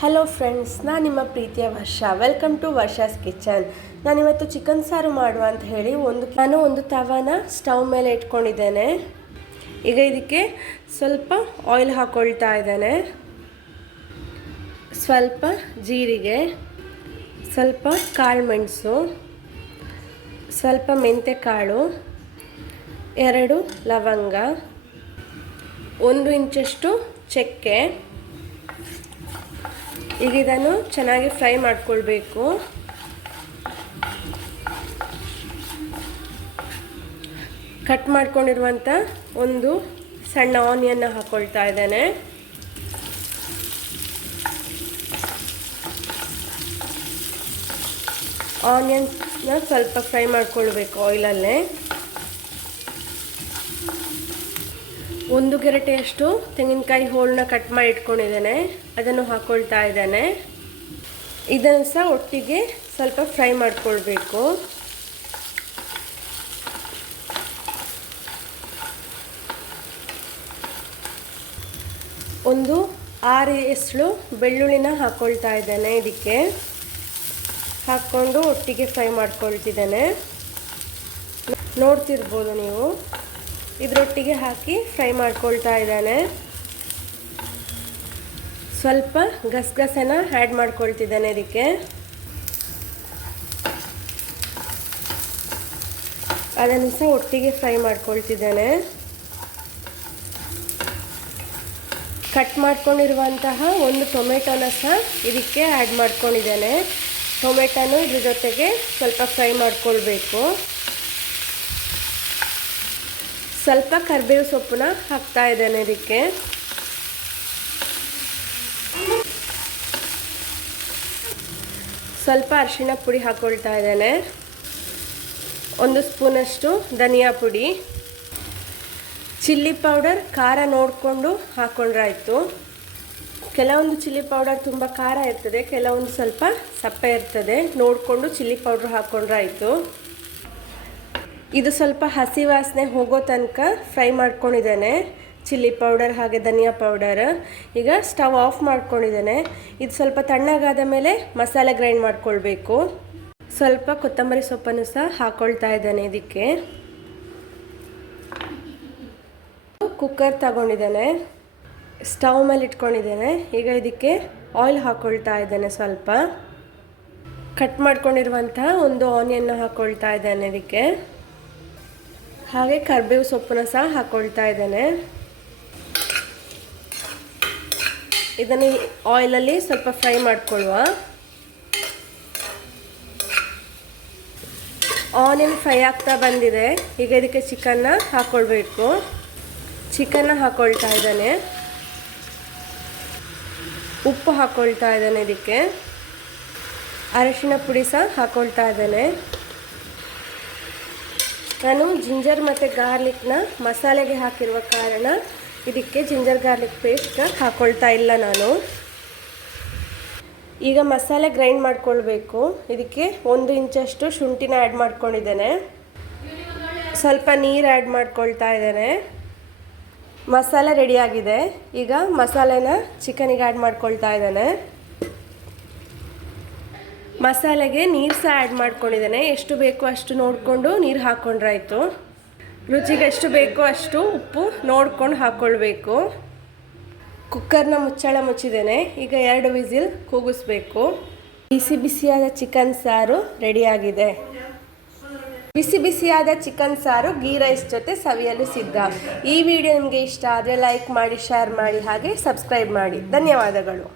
Hello friends, ನಾನು ನಿಮ್ಮ ಪ್ರೀತಿಯ Varsha. Welcome to Varsha's kitchen. ನಾನಿವತ್ತು ಚಿಕನ್ ಸಾರು ಮಾಡುವ ಅಂತ ಹೇಳಿ ಒಂದು ತವಾನ ಸ್ಟವ್ ಮೇಲೆ ಇಟ್ಕೊಂಡಿದ್ದೇನೆ. ಈಗ ಇದಕ್ಕೆ ಸ್ವಲ್ಪ ಆಯಿಲ್ ಹಾಕ್ಕೊಳ್ತಾ ಇದ್ದೇನೆ. ಸ್ವಲ್ಪ ಜೀರಿಗೆ, ಸ್ವಲ್ಪ ಕಾಳು ಮೆಣಸು, ಸ್ವಲ್ಪ ಮೆಂತ್ಯಕಾಳು, 2 ಲವಂಗ, 1 ಇಂಚಷ್ಟು ಚಕ್ಕೆ. ಈಗ ಇದನ್ನು ಚೆನ್ನಾಗಿ ಫ್ರೈ ಮಾಡ್ಕೊಳ್ಬೇಕು. ಕಟ್ ಮಾಡ್ಕೊಂಡಿರುವಂಥ ಒಂದು ಸಣ್ಣ ಆನಿಯನ್ನ ಹಾಕ್ಕೊಳ್ತಾ ಇದ್ದೇನೆ. ಆನಿಯನ್ನ ಸ್ವಲ್ಪ ಫ್ರೈ ಮಾಡ್ಕೊಳ್ಬೇಕು ಆಯಿಲಲ್ಲೇ. 1 ಗೆರಟೆಯಷ್ಟು ತೆಂಗಿನಕಾಯಿ ಹೋಳನ್ನ ಕಟ್ ಮಾಡಿ ಇಟ್ಕೊಂಡಿದ್ದೇನೆ, ಅದನ್ನು ಹಾಕ್ಕೊಳ್ತಾ ಇದ್ದೇನೆ. ಇದನ್ನು ಸಹ ಒಟ್ಟಿಗೆ ಸ್ವಲ್ಪ ಫ್ರೈ ಮಾಡ್ಕೊಳ್ಬೇಕು. ಒಂದು 6 ಎಸಳು ಬೆಳ್ಳುಳ್ಳಿನ ಹಾಕ್ಕೊಳ್ತಾ ಇದ್ದೇನೆ. ಇದಕ್ಕೆ ಹಾಕ್ಕೊಂಡು ಒಟ್ಟಿಗೆ ಫ್ರೈ ಮಾಡ್ಕೊಳ್ತಿದ್ದೇನೆ. ನೋಡ್ತಿರ್ಬೋದು ನೀವು, ಇದರೊಟ್ಟಿಗೆ ಹಾಕಿ ಫ್ರೈ ಮಾಡ್ಕೊಳ್ತಾ ಇದ್ದಾನೆ. ಸ್ವಲ್ಪ ಗಸಗಸೆನ ಆ್ಯಡ್ ಮಾಡ್ಕೊಳ್ತಿದ್ದಾನೆ. ಇದಕ್ಕೆ ಅದನ್ನು ಸಹ ಒಟ್ಟಿಗೆ ಫ್ರೈ ಮಾಡ್ಕೊಳ್ತಿದ್ದಾನೆ. ಕಟ್ ಮಾಡ್ಕೊಂಡಿರುವಂತಹ ಒಂದು ಟೊಮೆಟೊನ ಸಹ ಇದಕ್ಕೆ ಆ್ಯಡ್ ಮಾಡ್ಕೊಂಡಿದ್ದಾನೆ. ಟೊಮೆಟೊನು ಇದ್ರ ಜೊತೆಗೆ ಸ್ವಲ್ಪ ಫ್ರೈ ಮಾಡ್ಕೊಳ್ಬೇಕು. ಸ್ವಲ್ಪ ಕರಿಬೇವು ಸೊಪ್ಪನ್ನ ಹಾಕ್ತಾ ಇದ್ದೇನೆ. ಇದಕ್ಕೆ ಸ್ವಲ್ಪ ಅರಿಶಿಣ ಪುಡಿ ಹಾಕ್ಕೊಳ್ತಾ ಇದ್ದೇನೆ. 1 ಸ್ಪೂನಷ್ಟು ಧನಿಯಾ ಪುಡಿ, ಚಿಲ್ಲಿ ಪೌಡರ್ ಖಾರ ನೋಡಿಕೊಂಡು ಹಾಕ್ಕೊಂಡ್ರಾಯ್ತು. ಕೆಲವೊಂದು ಚಿಲ್ಲಿ ಪೌಡರ್ ತುಂಬ ಖಾರ ಇರ್ತದೆ, ಕೆಲವೊಂದು ಸ್ವಲ್ಪ ಸಪ್ಪೆ ಇರ್ತದೆ. ನೋಡಿಕೊಂಡು ಚಿಲ್ಲಿ ಪೌಡ್ರ್ ಹಾಕ್ಕೊಂಡ್ರಾಯ್ತು. ಇದು ಸ್ವಲ್ಪ ಹಸಿ ವಾಸನೆ ಹೋಗೋ ತನಕ ಫ್ರೈ ಮಾಡ್ಕೊಂಡಿದ್ದೇನೆ, ಚಿಲ್ಲಿ ಪೌಡರ್ ಹಾಗೆ ಧನಿಯಾ ಪೌಡರ್. ಈಗ ಸ್ಟವ್ ಆಫ್ ಮಾಡ್ಕೊಂಡಿದ್ದೇನೆ. ಇದು ಸ್ವಲ್ಪ ತಣ್ಣಗಾದ ಮೇಲೆ ಮಸಾಲೆ ಗ್ರೈಂಡ್ ಮಾಡ್ಕೊಳ್ಬೇಕು. ಸ್ವಲ್ಪ ಕೊತ್ತಂಬರಿ ಸೊಪ್ಪನ್ನು ಸಹ ಹಾಕ್ಕೊಳ್ತಾ ಇದ್ದೇನೆ. ಇದಕ್ಕೆ ಕುಕ್ಕರ್ ತಗೊಂಡಿದ್ದೇನೆ, ಸ್ಟವ್ ಮೇಲೆ ಇಟ್ಕೊಂಡಿದ್ದೇನೆ. ಈಗ ಇದಕ್ಕೆ ಆಯಿಲ್ ಹಾಕ್ಕೊಳ್ತಾ ಇದ್ದೇನೆ. ಸ್ವಲ್ಪ ಕಟ್ ಮಾಡ್ಕೊಂಡಿರುವಂತಹ ಒಂದು ಆನಿಯನ್ನ ಹಾಕ್ಕೊಳ್ತಾ ಇದ್ದೇನೆ. ಇದಕ್ಕೆ ಹಾಗೆ ಕರಿಬೇವು ಸೊಪ್ಪನ್ನ ಸಹ ಹಾಕ್ಕೊಳ್ತಾ ಇದ್ದೇನೆ. ಇದನ್ನು ಆಯಿಲಲ್ಲಿ ಸ್ವಲ್ಪ ಫ್ರೈ ಮಾಡ್ಕೊಳ್ಳುವ. ಆನಿಯನ್ ಫ್ರೈ ಆಗ್ತಾ ಬಂದಿದೆ. ಈಗ ಇದಕ್ಕೆ ಚಿಕನ್ನ ಹಾಕ್ಕೊಳ್ಬೇಕು. ಚಿಕನ್ನ ಹಾಕ್ಕೊಳ್ತಾ ಇದ್ದೇನೆ. ಉಪ್ಪು ಹಾಕ್ಕೊಳ್ತಾ ಇದ್ದೇನೆ. ಇದಕ್ಕೆ ಅರಿಶಿಣ ಪುಡಿ ಸಹ ಹಾಕ್ಕೊಳ್ತಾ ಇದ್ದೇನೆ. ನಾನು ಜಿಂಜರ್ ಮತ್ತು ಗಾರ್ಲಿಕ್ನ ಮಸಾಲೆಗೆ ಹಾಕಿರುವ ಕಾರಣ ಇದಕ್ಕೆ ಜಿಂಜರ್ ಗಾರ್ಲಿಕ್ ಪೇಸ್ಟ್ ಹಾಕ್ಕೊಳ್ತಾ ಇಲ್ಲ ನಾನು. ಈಗ ಮಸಾಲೆ ಗ್ರೈಂಡ್ ಮಾಡ್ಕೊಳ್ಬೇಕು. ಇದಕ್ಕೆ 1 ಇಂಚಷ್ಟು ಶುಂಠಿನ ಆ್ಯಡ್ ಮಾಡ್ಕೊಂಡಿದ್ದೇನೆ. ಸ್ವಲ್ಪ ನೀರು ಆ್ಯಡ್ ಮಾಡ್ಕೊಳ್ತಾ ಇದ್ದೇನೆ. ಮಸಾಲೆ ರೆಡಿಯಾಗಿದೆ. ಈಗ ಮಸಾಲೆನ ಚಿಕನಿಗೆ ಆ್ಯಡ್ ಮಾಡ್ಕೊಳ್ತಾ ಇದ್ದೇನೆ. ಮಸಾಲೆಗೆ ನೀರು ಸಹ ಆ್ಯಡ್ ಮಾಡ್ಕೊಂಡಿದ್ದೇನೆ. ಎಷ್ಟು ಬೇಕೋ ಅಷ್ಟು ನೋಡಿಕೊಂಡು ನೀರು ಹಾಕ್ಕೊಂಡ್ರಾಯ್ತು. ರುಚಿಗೆ ಎಷ್ಟು ಬೇಕೋ ಅಷ್ಟು ಉಪ್ಪು ನೋಡ್ಕೊಂಡು ಹಾಕ್ಕೊಳ್ಬೇಕು. ಕುಕ್ಕರ್ನ ಮುಚ್ಚಳ ಮುಚ್ಚಿದ್ದೇನೆ. ಈಗ 2 ವಿಸಿಲ್ ಕೂಗಿಸ್ಬೇಕು. ಬಿಸಿ ಬಿಸಿಯಾದ ಚಿಕನ್ ಸಾರು ರೆಡಿಯಾಗಿದೆ. ಬಿಸಿ ಬಿಸಿಯಾದ ಚಿಕನ್ ಸಾರು ಗೀ ರೈಸ್ ಜೊತೆ ಸವಿಯಲು ಸಿದ್ಧ. ಈ ವಿಡಿಯೋ ನಿಮಗೆ ಇಷ್ಟ ಆದರೆ ಲೈಕ್ ಮಾಡಿ, ಶೇರ್ ಮಾಡಿ, ಹಾಗೆ ಸಬ್ಸ್ಕ್ರೈಬ್ ಮಾಡಿ. ಧನ್ಯವಾದಗಳು.